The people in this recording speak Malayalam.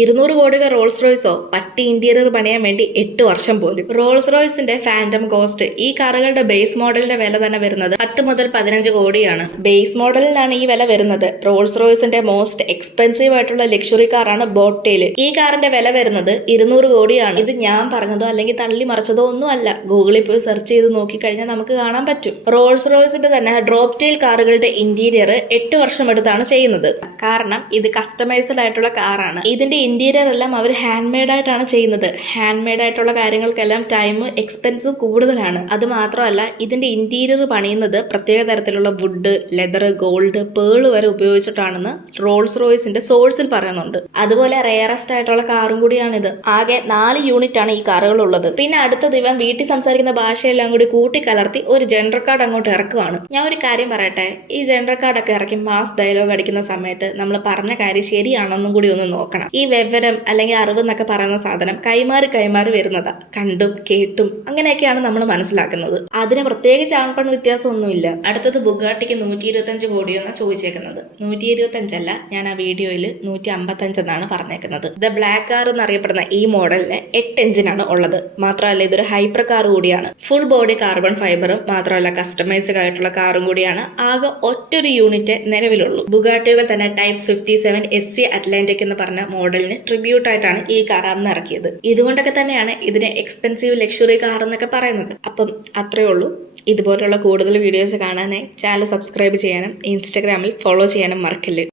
200 കോടിക്ക് റോൾസ് റോയ്സോ പട്ടി ഇന്റീരിയർ പണിയാൻ വേണ്ടി 8 വർഷം പോലും. റോൾസ് റോയ്സിന്റെ ഫാൻറ്റം ഗോസ്റ്റ് ഈ കാറുകളുടെ ബേസ് മോഡലിന്റെ വില തന്നെ വരുന്നത് 10 മുതൽ 15 കോടിയാണ്. ബേസ് മോഡലിലാണ് ഈ വില വരുന്നത്. റോൾസ് റോയ്സിന്റെ മോസ്റ്റ് എക്സ്പെൻസീവ് ആയിട്ടുള്ള ലക്ഷറി കാറാണ് ബോട്ടെയിൽ. ഈ കാറിന്റെ വില വരുന്നത് 200 കോടിയാണ്. ഇത് ഞാൻ പറഞ്ഞതോ അല്ലെങ്കിൽ തള്ളി മറിച്ചതോ ഒന്നുമല്ല. ഗൂഗിളിൽ പോയി സെർച്ച് ചെയ്ത് നോക്കിക്കഴിഞ്ഞാൽ നമുക്ക് കാണാൻ പറ്റും. റോൾസ് റോയ്സിന്റെ തന്നെ ഡ്രോപ്പ് ടെയിൽ കാറുകളുടെ ഇന്റീരിയർ 8 വർഷം എടുത്താണ് ചെയ്യുന്നത്. കാരണം ഇത് കസ്റ്റമൈസ്ഡ് ആയിട്ടുള്ള കാറാണ്. ഇതിന്റെ ഇന്റീരിയർ എല്ലാം അവർ ഹാൻഡ് മെയ്ഡ് ആയിട്ടാണ് ചെയ്യുന്നത്. ഹാൻഡ് മെയ്ഡ് ആയിട്ടുള്ള കാര്യങ്ങൾക്കെല്ലാം ടൈം എക്സ്പെൻസും കൂടുതലാണ്. അത് മാത്രമല്ല ഇതിന്റെ ഇന്റീരിയർ പണിയുന്നത് പ്രത്യേക തരത്തിലുള്ള വുഡ്, ലെതർ, ഗോൾഡ്, പേള് വരെ ഉപയോഗിച്ചിട്ടാണെന്ന് റോൾസ് റോയ്സിന്റെ സോഴ്സിൽ പറയുന്നുണ്ട്. അതുപോലെ റെയറസ്റ്റ് ആയിട്ടുള്ള കാറും കൂടിയാണിത്. ആകെ 4 യൂണിറ്റ് ആണ് ഈ കാറുകൾ ഉള്ളത്. പിന്നെ അടുത്തത് ഇവൻ വീട്ടിൽ സംസാരിക്കുന്ന ഭാഷയെല്ലാം കൂടി കൂട്ടിക്കലർത്തി ഒരു ജനറൽ കാർഡ് അങ്ങോട്ട് ഇറക്കുവാണ്. ഞാൻ ഒരു കാര്യം പറയട്ടെ, ഈ ജനറൽ കാർഡൊക്കെ ഇറക്കി മാസ് ഡയലോഗ് അടിക്കുന്ന സമയത്ത് നമ്മൾ പറഞ്ഞ കാര്യം ശരിയാണെന്നും കൂടി ഒന്ന് നോക്കണം. ഈ വിവരം അല്ലെങ്കിൽ അറിവ് എന്നൊക്കെ പറയുന്ന സാധനം കൈമാറി വരുന്നതാ. കണ്ടും കേട്ടും അങ്ങനെയൊക്കെയാണ് നമ്മൾ മനസ്സിലാക്കുന്നത്. അതിന് പ്രത്യേകിച്ച് ആൺപെൺ വ്യത്യാസമൊന്നുമില്ല. അടുത്തത് ബുഗാട്ടിക്ക് 125 കോടിയെന്നാണ് ചോദിച്ചേക്കുന്നത്. 125 അല്ല, ഞാൻ ആ വീഡിയോയിൽ 155 എന്നാണ് പറഞ്ഞേക്കുന്നത്. ദ ബ്ലാക്ക് കാർ എന്നറിയപ്പെടുന്ന ഈ മോഡലിന് 8 എഞ്ചിനാണ് ഉള്ളത്. മാത്രമല്ല ഇതൊരു ഹൈപ്പർ കാർ കൂടിയാണ്. ഫുൾ ബോഡി കാർബൺ ഫൈബറും മാത്രമല്ല കസ്റ്റമൈസ്ഡ് ആയിട്ടുള്ള കാറും കൂടിയാണ്. ആകെ ഒറ്റൊരു യൂണിറ്റ് നിലവിലുള്ളൂ. ബുഗാട്ടികൾ തന്നെ ടൈപ്പ് 57 SC അറ്റ്ലാന്റിക് എന്ന് പറഞ്ഞ മോഡലിന് ട്രിബ്യൂട്ട് ആയിട്ടാണ് ഈ കാർ അന്ന് ഇറക്കിയത്. ഇതുകൊണ്ടൊക്കെ തന്നെയാണ് ഇതിനെ എക്സ്പെൻസീവ് ലക്ഷറി കാർ എന്നൊക്കെ പറയുന്നത്. അപ്പം അത്രേ ഉള്ളൂ. ഇതുപോലുള്ള കൂടുതൽ വീഡിയോസ് കാണാനായി ചാനൽ സബ്സ്ക്രൈബ് ചെയ്യാനും ഇൻസ്റ്റഗ്രാമിൽ ഫോളോ ചെയ്യാനും മറക്കല്ലേ.